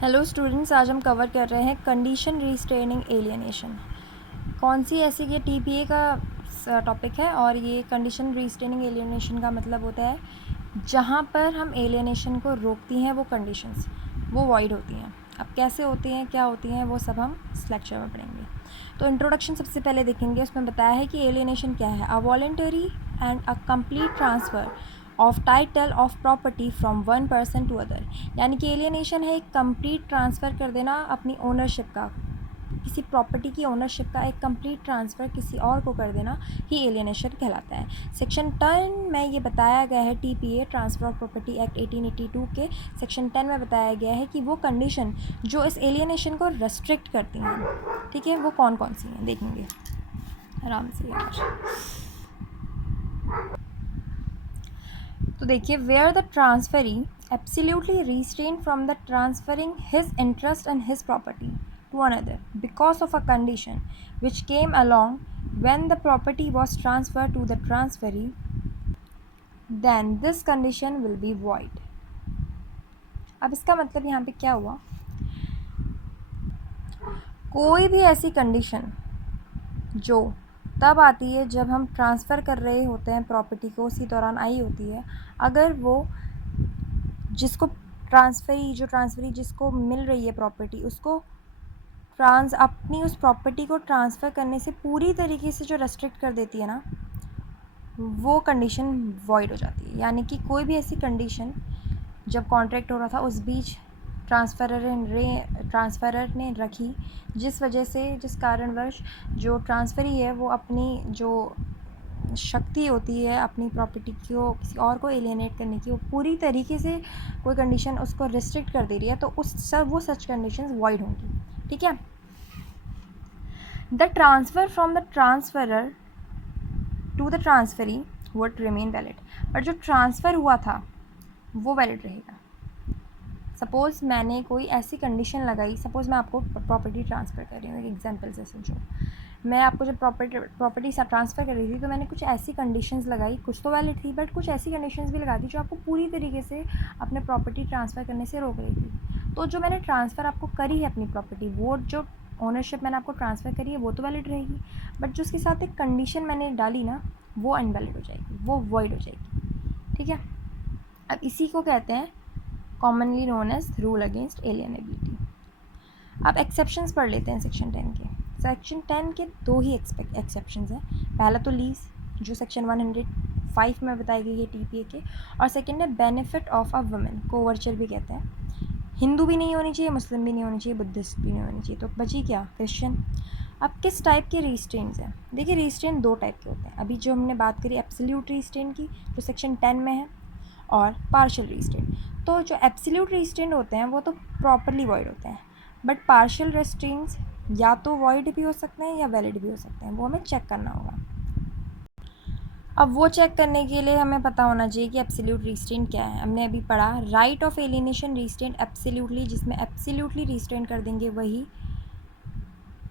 Hello students, आज हम cover कर रहे हैं कंडीशन रिस्ट्रेनिंग एलियनेशन। कौन सी ऐसी ये टीपीए का टॉपिक है और ये कंडीशन रिस्ट्रेनिंग एलियनेशन का मतलब होता है जहाँ पर हम एलियनेशन को रोकती हैं वो कंडीशंस वो वॉइड होती हैं। अब कैसे होती हैं, क्या होती हैं, वो सब हम इस लेक्चर में पढ़ेंगे। तो इंट्रोडक्शन सबसे पहले देखेंगे, उसमें बताया है कि एलियनेशन क्या है। A voluntary and a complete transfer of title of property from one person to other. यानी कि एलियनेशन है एक कंप्लीट ट्रांसफ़र कर देना अपनी ओनरशिप का, किसी प्रॉपर्टी की ओनरशिप का एक कंप्लीट ट्रांसफ़र किसी और को कर देना ही एलियनेशन कहलाता है। सेक्शन 10 में ये बताया गया है, TPA transfer of property act 1882 के सेक्शन 10 में बताया गया है कि वो कंडीशन जो इस एलियनेशन को रेस्ट्रिक्ट करती हैं, ठीक है, वो कौन कौन सी हैं देखेंगे आराम से यार। तो देखिए, where the transferee absolutely restrain from the transferring his interest and his property to another because of a condition which came along when the property was transfer to the transferee, then this condition will be void. अब इसका मतलब यहाँ पे क्या हुआ, कोई भी ऐसी कंडीशन जो तब आती है जब हम ट्रांसफ़र कर रहे होते हैं प्रॉपर्टी को, उसी दौरान आई होती है, अगर वो जिसको ट्रांसफरी जिसको मिल रही है प्रॉपर्टी, उसको अपनी उस प्रॉपर्टी को ट्रांसफ़र करने से पूरी तरीके से जो रेस्ट्रिक्ट कर देती है ना, वो कंडीशन वॉइड हो जाती है। यानी कि कोई भी ऐसी कंडीशन जब कॉन्ट्रैक्ट हो रहा था उस बीच ट्रांसफ़रर ने रखी, जिस वजह से, जिस कारणवश जो ट्रांसफरी है वो अपनी जो शक्ति होती है अपनी प्रॉपर्टी को किसी और को एलियनेट करने की, वो पूरी तरीके से कोई कंडीशन उसको रिस्ट्रिक्ट कर दे रही है, तो वो सच कंडीशंस वॉइड होंगी। ठीक है। The transfer from the transferor to the transferee would remain valid. पर जो ट्रांसफ़र हुआ था वो वैलिड रहेगा। सपोज़ मैंने कोई ऐसी कंडीशन लगाई, सपोज़ मैं आपको प्रॉपर्टी ट्रांसफ़र कर रही हूँ, एक एग्जांपल से समझो। मैं आपको जब प्रॉपर्टी ट्रांसफ़र कर रही थी तो मैंने कुछ ऐसी कंडीशंस लगाई, कुछ तो वैलिड थी, बट कुछ ऐसी कंडीशंस भी लगा दी जो आपको पूरी तरीके से अपने प्रॉपर्टी ट्रांसफ़र करने से रोक रही थी। तो जो मैंने ट्रांसफ़र आपको करी है अपनी प्रॉपर्टी, वो जो ओनरशिप मैंने आपको ट्रांसफ़र करी है वो तो वैलिड रहेगी, बट जो उसके साथ एक कंडीशन मैंने डाली ना, वो अनवैलिड हो जाएगी, वो वॉइड हो जाएगी। ठीक है। अब इसी को कहते हैं commonly known as rule against alienability. अब एक्सेप्शंस पढ़ लेते हैं सेक्शन 10 के। सेक्शन 10 के दो ही एक्सेप्शंस हैं। पहला तो लीज, जो सेक्शन 105 में बताई गई है टीपीए के, और सेकंड है बेनिफिट ऑफ अ वुमेन, को वर्चर भी कहते हैं। हिंदू भी नहीं होनी चाहिए, मुस्लिम भी नहीं होनी चाहिए, बुद्धिस्ट भी नहीं होनी चाहिए, तो बची क्या, क्रिश्चियन। अब किस टाइप के रिस्ट्रेंट्स हैं, देखिए रिस्ट्रेंट दो टाइप के होते हैं। अभी जो हमने बात करी एब्सोल्यूट रिस्ट्रेंट की, जो सेक्शन 10 में है, और पार्शियल रिस्ट्रेंट। तो जो एब्सोल्यूट रिस्ट्रेंट होते हैं वो तो प्रॉपरली वॉइड होते हैं, बट पार्शियल रिस्ट्रेंट्स या तो वॉइड भी हो सकते हैं या वैलिड भी हो सकते हैं, वो हमें चेक करना होगा। अब वो चेक करने के लिए हमें पता होना चाहिए कि एब्सोल्यूट रिस्ट्रेंट क्या है। हमने अभी पढ़ा right of alienation restraint absolutely, जिसमें एब्सोल्यूटली रिस्ट्रेंट कर देंगे वही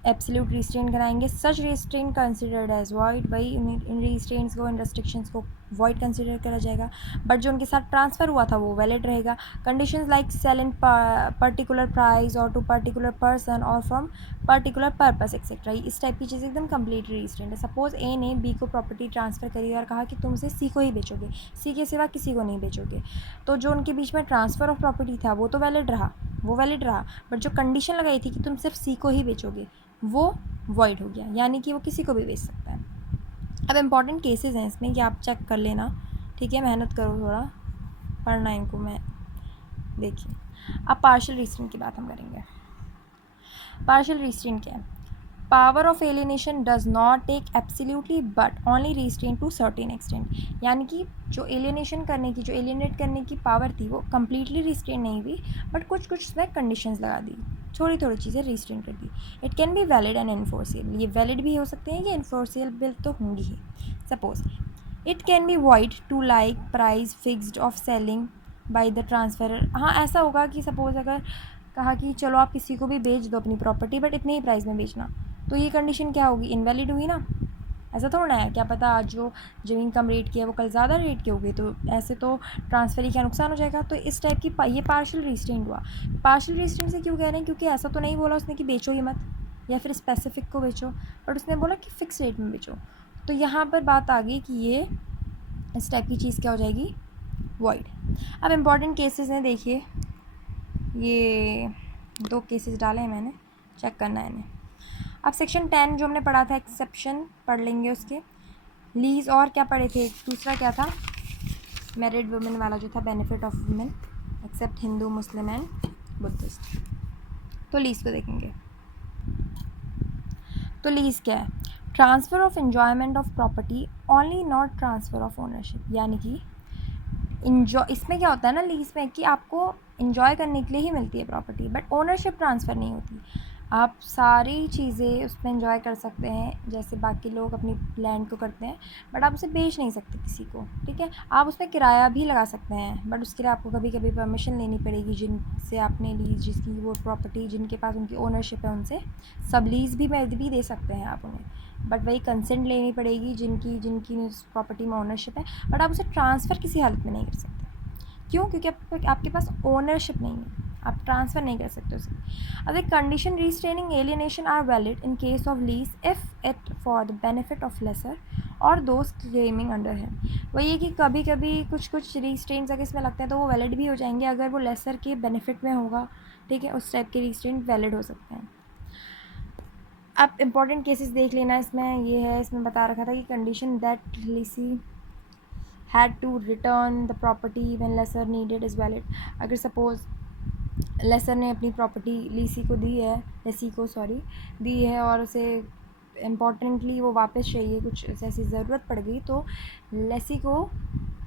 एब्सोल्यूट रिस्ट्रेंट कराएंगे। सच रिस्ट्रेंट कंसिडर्ड एज वॉइड, वही इन रिस्ट्रेंट्स को, इन रेस्ट्रिक्शंस को वॉइड कंसिडर करा जाएगा, बट जो उनके साथ ट्रांसफ़र हुआ था वो वैलिड रहेगा। Conditions like sale in particular price और टू पर्टिकुलर पर्सन और फ्रॉम पर्टिकुलर पर्पस एक्सेट्रा, इस टाइप की चीज़ें एकदम कम्प्लीटली रिस्ट्रेंट है। सपोज़ ए ने बी को प्रॉपर्टी ट्रांसफ़र करी और कहा कि तुम उसे सी को ही बेचोगे, सी के सिवा किसी को नहीं बेचोगे, तो जो उनके बीच में ट्रांसफ़र ऑफ प्रॉपर्टी था वो तो वैलिड रहा, बट जो कंडीशन लगाई थी कि तुम सिर्फ सी को ही बेचोगे, वो वॉइड हो गया, यानी कि वो किसी को भी बेच सकता है। अब इम्पॉर्टेंट केसेस हैं इसमें कि आप चेक कर लेना, ठीक है, मेहनत करो, थोड़ा पढ़ना इनको। मैं देखिए, अब पार्शियल रिस्ट्रेंट की बात हम करेंगे। पार्शियल रिस्ट्रेंट क्या है, power of alienation does not take absolutely but only restrain to certain extent. यानी कि जो एलियनेशन करने की, जो एलियनेट करने की पावर थी वो कम्प्लीटली रिस्ट्रेन नहीं हुई, बट कुछ उसमें कंडीशंस लगा दी, थोड़ी थोड़ी चीज़ें रिस्ट्रेन कर दी। It can be valid and enforceable, ये वैलिड भी हो सकते हैं, ये इन्फोर्सेबल तो होंगी ही। Suppose it can be void to like price fixed of selling by the transferor. हाँ, ऐसा होगा कि सपोज़ अगर कहा कि चलो आप किसी को भी बेच दो अपनी प्रॉपर्टी, बट इतने ही प्राइस में बेचना, तो ये कंडीशन क्या होगी, इनवैलिड हुई ना। ऐसा थोड़ा है, क्या पता आज जो ज़मीन कम रेट की है वो कल ज़्यादा रेट की होगी, तो ऐसे तो ट्रांसफ़र ही का नुकसान हो जाएगा। तो इस टाइप की ये पार्शियल रिस्ट्रेंट हुआ। पार्शियल रिस्ट्रेंट से क्यों कह रहे हैं, क्योंकि ऐसा तो नहीं बोला उसने कि बेचो ही मत या फिर स्पेसिफिक को बेचो, बट उसने बोला कि फ़िक्स रेट में बेचो। तो यहाँ पर बात आ गई कि ये इस टाइप की चीज़ क्या हो जाएगी, वॉइड। अब इम्पॉर्टेंट केसेस हैं, देखिए ये 2 केसेस डाले हैं मैंने, चेक करना है इन्हें। अब सेक्शन 10 जो हमने पढ़ा था, एक्सेप्शन पढ़ लेंगे उसके। लीज और क्या पढ़े थे, दूसरा क्या था, मैरिड वुमेन वाला जो था, benefit of women except Hindu Muslim and Buddhist. तो लीज को देखेंगे। तो लीज क्या है, transfer of enjoyment of property only, not transfer of ownership. यानी कि इसमें क्या होता है ना, लीज में कि आपको इन्जॉय करने के लिए ही मिलती है प्रॉपर्टी, बट ओनरशिप ट्रांसफ़र नहीं होती। आप सारी चीज़ें उसमें एंजॉय कर सकते हैं जैसे बाकी लोग अपनी लैंड को करते हैं, बट आप उसे बेच नहीं सकते किसी को, ठीक है। आप उसमें किराया भी लगा सकते हैं, बट उसके लिए आपको कभी कभी परमिशन लेनी पड़ेगी जिनसे आपने ली, जिसकी वो प्रॉपर्टी जिनके पास उनकी ओनरशिप है उनसे। सब लीज़ भी दे सकते हैं आप उन्हें, बट वही कंसेंट लेनी पड़ेगी जिनकी जिनकी उस प्रॉपर्टी में ओनरशिप है, बट आप उसे ट्रांसफ़र किसी हालत में नहीं कर सकते। क्यों, क्योंकि आपके पास ओनरशिप नहीं है, आप ट्रांसफ़र नहीं कर सकते उसे। अगर condition restraining alienation are valid in case of lease if it for the benefit of lessor और दोज क्लेमिंग अंडर है। वही है कि कभी कभी कुछ रिस्ट्रेंट्स अगर इसमें लगते हैं तो वो वैलिड भी हो जाएंगे अगर वो लेसर के बेनिफिट में होगा, ठीक है, उस टाइप के रिस्ट्रेंट वैलिड हो सकते हैं। अब इंपॉर्टेंट केसेस देख लेना, इसमें ये है, इसमें बता रखा था कि condition that lessee had to return the property when lesser needed is valid। अगर सपोज़ लेसर ने अपनी प्रॉपर्टी लीसी को दी है और उसे इम्पॉर्टेंटली वो वापस चाहिए, कुछ ऐसी ज़रूरत पड़ गई तो लेसी को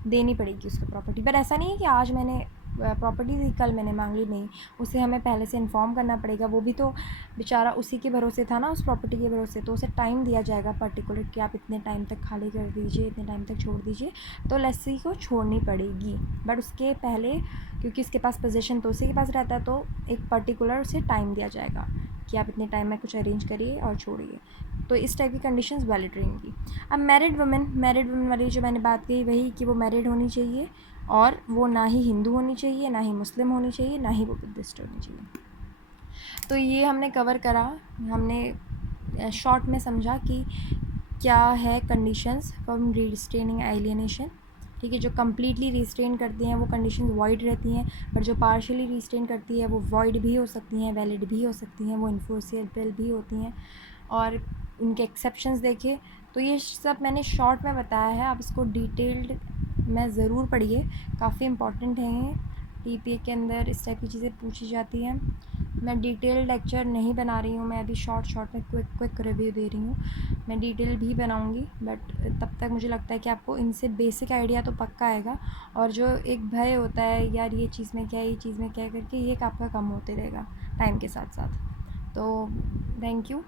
देनी पड़ेगी उसको प्रॉपर्टी। पर ऐसा नहीं है कि आज मैंने प्रॉपर्टी दी कल मैंने मांग ली, नहीं, उसे हमें पहले से इन्फॉर्म करना पड़ेगा। वो भी तो बेचारा उसी के भरोसे था ना, उस प्रॉपर्टी के भरोसे, तो उसे टाइम दिया जाएगा पर्टिकुलर कि आप इतने टाइम तक खाली कर दीजिए, इतने टाइम तक छोड़ दीजिए, तो लेसी को छोड़नी पड़ेगी। बट उसके पहले क्योंकि इसके पास पोजीशन तो उसी के पास रहता है, तो एक पर्टिकुलर उसे टाइम दिया जाएगा कि आप इतने टाइम में कुछ अरेंज करिए और छोड़िए। तो इस टाइप की कंडीशंस वैलिड रहेंगी। अब मैरिड वुमेन वाली जो मैंने बात कही वही कि वो मैरिड होनी चाहिए और वो ना ही हिंदू होनी चाहिए, ना ही मुस्लिम होनी चाहिए, ना ही वो बुद्धिस्ट होनी चाहिए। तो ये हमने कवर करा, हमने शॉर्ट में समझा कि क्या है कंडीशंस फ्रॉम रिस्ट्रेनिंग एलियनेशन, ठीक है। जो कम्प्लीटली रिस्ट्रेन करती हैं वो कंडीशंस वॉइड रहती हैं, पर जो पार्शियली रिस्ट्रेन करती है वो वॉइड भी हो सकती हैं, वैलिड भी हो सकती हैं, वो इन्फोर्सेबल भी होती हैं, और उनके एक्सेप्शंस देखे। तो ये सब मैंने शॉर्ट में बताया है, आप इसको डिटेल्ड में ज़रूर पढ़िए, काफ़ी इंपॉर्टेंट है। टीपीए के अंदर इस टाइप की चीज़ें पूछी जाती हैं। मैं डिटेल लेक्चर नहीं बना रही हूँ, मैं अभी शॉर्ट में क्विक रिव्यू दे रही हूँ। मैं डिटेल भी बनाऊँगी, बट तब तक मुझे लगता है कि आपको इनसे बेसिक आइडिया तो पक्का आएगा, और जो एक भय होता है यार ये चीज़ में क्या है, ये चीज़ में क्या है करके, ये आपका कम होते रहेगा टाइम के साथ साथ। तो थैंक यू।